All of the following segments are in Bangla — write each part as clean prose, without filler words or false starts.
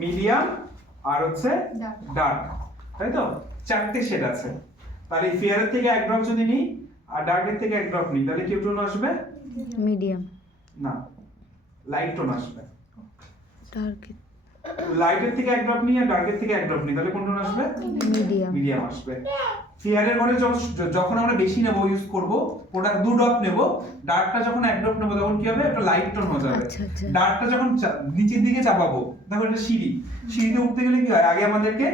মিডিয়াম আর হচ্ছে ডার্ক, তাই তো? চারটে শেড আছে। তাহলে ফেয়ারের থেকে এক ড্রপ যদি নিই আর ডার্কের থেকে এক ড্রপ নিই তাহলে কি টোন আসবে? মিডিয়াম। না, লাইট টোন আসবে। ডার্ক। লাইটের থেকে এক ড্রপ নিই আর ডার্কের থেকে এক ড্রপ নিই তাহলে কোন টোন আসবে? মিডিয়াম। মিডিয়াম আসবে। ফেয়ারের ঘরে যখন আমরা বেশি নেব ইউজ করব, প্রোডাক্ট 2 ড্রপ নেব, ডার্কটা যখন এক ড্রপ নেব তখন কি হবে? একটা লাইট টোন হয়ে যাবে। ডার্কটা যখন নিচের দিকে চাপাবো, দেখো এটা সিঁড়িতে উঠতে গেলে কি হয়? আগে আমাদেরকে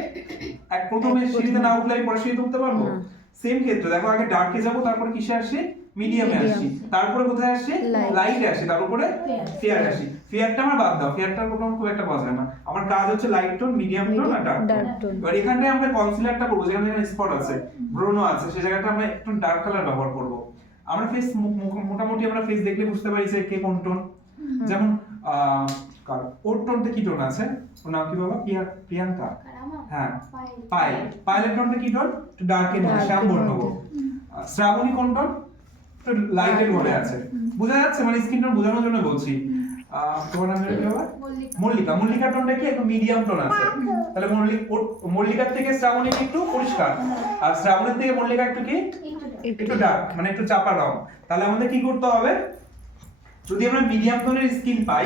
প্রথমে সিঁড়িতে না উঠলে পরে সিঁড়িতে উঠতে পারবো? সেম ক্ষেত্রে দেখো, আগে ডার্কে যাব, তারপরে কিসে আসি? মিডিয়ামে আসি, তারপরে কোথায় আসি? লাইটে আসি, তারপরে ফেয়ার আসি। ফেয়ারটা আমার বাদ দাও, ফেয়ারটার কোনো খুব একটা পাওয়া যায় না। আমার কাজ হচ্ছে লাইট টোন, মিডিয়াম টোন আর ডার্ক টোন। এবার এখানটায় আমরা কনসিলারটা করব, যেখানে স্পট আছে, ব্রোনো আছে, সেই জায়গাটা আমরা একটু ডার্ক কালার ব্যবহার করব। আমরা ফেস মোটামুটি আমরা ফেস দেখলে বুঝতে পারি যে কে কোন টোন। যেমন ওর টোনটা কি টোন আছে? ওর নাম কি বাবা? প্রিয়াঙ্কা। হ্যাঁ, পায়েলের টোনটা কি টোন? একটু ডার্কের মধ্যে, শ্যাম বর্ণ। শ্রাবণী কোন টোন? একটু লাইটের মধ্যে আছে। বোঝা যাচ্ছে? মানে স্কিন টোন বোঝানোর জন্য বলছি। তোমার নাম কি বাবা? মল্লিকা। মল্লিকার টোনটা কি? একটু মিডিয়াম টোন আছে। তাহলে মল্লিকার থেকে শ্রাবণী একটু পরিষ্কার, আর শ্রাবণীর থেকে মল্লিকা একটু কি? একটু ডার্ক, মানে একটু চাপা রং। তাহলে আমাদের কি করতে হবে? যদি আমরা মিডিয়াম টোনের স্কিন পাই,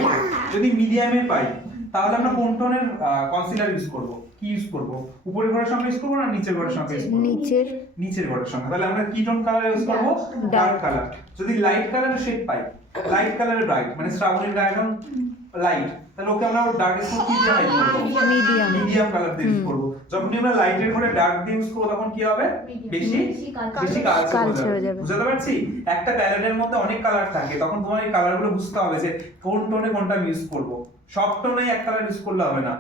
যদি মিডিয়ামে পাই, তাহলে আমরা কোন টোনের কনসিলার ইউজ করব? কি ইউজ করব? উপরের ঘরের সঙ্গে ইউজ করব না নিচের ঘরের সঙ্গে ইউজ করব? নিচের ঘরের সঙ্গে। তাহলে আমরা কি টোন কালার ইউজ করব? Dark colour. যদি লাইট কালারের শেড পাই, লাইট কালারের ব্রাইট, মানে শ্রাবণীর গায়ে একদম লাইট, তাহলে ওকে আমরা ডার্ক স্পট কি দিয়ে হাইড করব? মিডিয়াম কালার দিয়ে ইউজ করব। যখন আমরা লাইটের ঘরে ডার্ক দিয়ে ইউজ করব তখন কি হবে? বেশি কালচে হয়ে যাবে। বুঝতে পারছি? একটা প্যালেটের মধ্যে অনেক কালার থাকে, তখন তোমার এই কালারগুলো বুঝতে হবে যে কোন টোনে কোনটা ইউজ করব। সব টোনেই এক কালার ইউজ করলে হবে না।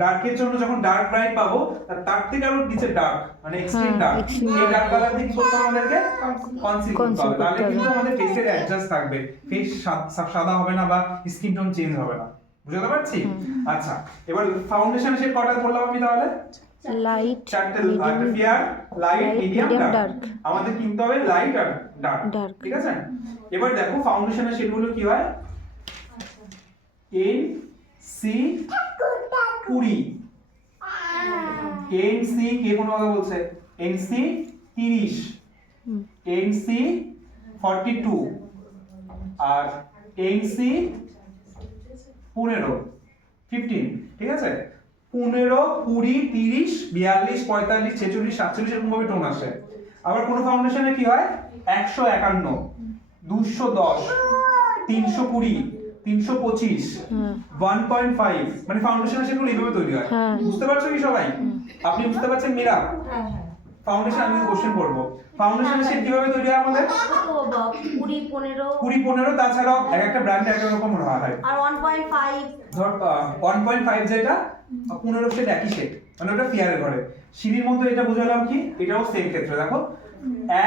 ডার্কের জন্য যখন ডার্ক ব্রাইট পাবো, তার থেকে আরো নিচে ডার্ক, মানে এক্সট্রিম ডার্ক, এই ডার্ক কালার দিয়ে কি করতে হবে? আমাদেরকে কনসিল করতে হবে। তাহলে কিন্তু আমাদের ফেসের অ্যাডজাস্ট থাকবে, ফেস সাদা হবে না বা স্কিন টোন চেঞ্জ হবে না। বুঝতে পারছি? আচ্ছা, এবার ফাউন্ডেশনের শেড কটা বললাম আমি তাহলে? লাইট, চারটে। Fair, light, medium, dark. আমাদের কিনতে হবে লাইট আর ডার্ক, ঠিক আছে? এবার দেখো ফাউন্ডেশনের শেডগুলো কি হয়? NC 20, NC কে কোন কথা বলছে? NC 30, NC 42 আর NC 15, ঠিক আছে? 15, 20, 30, 42, 45, 46, 47 এরকম ভাবে টোন আসে। আবার কোন ফাউন্ডেশনে কি হয়? 151, 210, 320, 325, 1.5, মানে ফাউন্ডেশনের শেডগুলো এইভাবে তৈরি হয়। বুঝতে পারছো কি সবাই? আপনি বুঝতে পারছেন মীরা? ফাউন্ডেশন আমি কোশ্চেন করব। ফাউন্ডেশনের শেড কিভাবে তৈরি হয় আমাদের? 20, 15, 15, তাছাড়াও এক একটা ব্র্যান্ডে এক রকম হয়। আর 1.5 ধর 1.5 যেটা 15 শেড একই শেড, মানে ওটা ফেয়ারের ঘরে। সিঁড়ির মধ্যে এটা বুঝালাম কি? এটাও সেম ক্ষেত্রে দেখো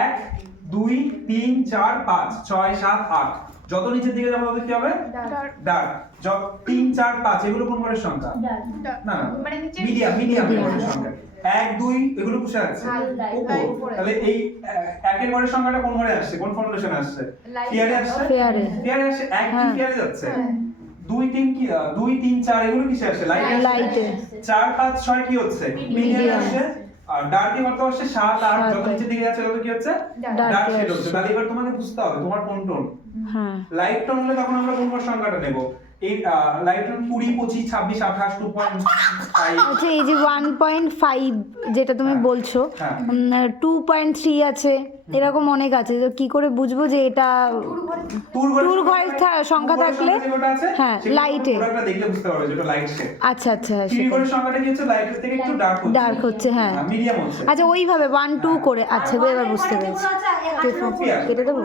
1, 2, 3, 4, 5, 6, 7, 8, যত নিচের দিকে যাবো তত কি হবে? ডার্ক। 3, 4, 5 এগুলো কোন ঘরের সংখ্যা? না, মানে মিডিয়াম ঘরের সংখ্যা। 1, 2 এগুলো কোথায় আছে? তাহলে এই একের ঘরের সংখ্যাটা কোন ঘরে আসছে? কোন ফাউন্ডেশনে আসছে? ফেয়ারে আসছে। ফেয়ারে আসছে। 1, 2 ফেয়ারে যাচ্ছে। 2, 3 কি? 2, 3, 4 এগুলো কিসে আসছে? লাইটে। 4, 5, 6 কি হচ্ছে? মিডিয়ামে আসছে। আর ডার্কে কত আসছে? 7, 8, যত নিচের দিকে যাচ্ছে তত কি হচ্ছে? ডার্ক শেড হচ্ছে। তাহলে এবার তোমাকে বুঝতে হবে তোমার কোন টোন। লাইট টোন হলে তখন আমরা কোন সংখ্যাটা নেব? এই লাইট টোন 20, 25, 26, 28, 2.5। আচ্ছা, এই যে 1.5 যেটা তুমি বলছো, 2.3 আছে, এরকম অনেক আছে। তো কি করে বুঝবো যে এটা টুর ঘরের সংখ্যা থাকলে? হ্যাঁ, লাইটে ওটা দেখলে বুঝতে পারবে যেটা লাইট শেড। আচ্ছা, টুর ঘরের সংখ্যাটা কি হচ্ছে? লাইটের থেকে একটু ডার্ক হচ্ছে। হ্যাঁ, মিডিয়াম হচ্ছে। আচ্ছা, ওইভাবে 1, 2 করে। আচ্ছা, এবার বুঝতে পেরেছি। কেটে দেবো?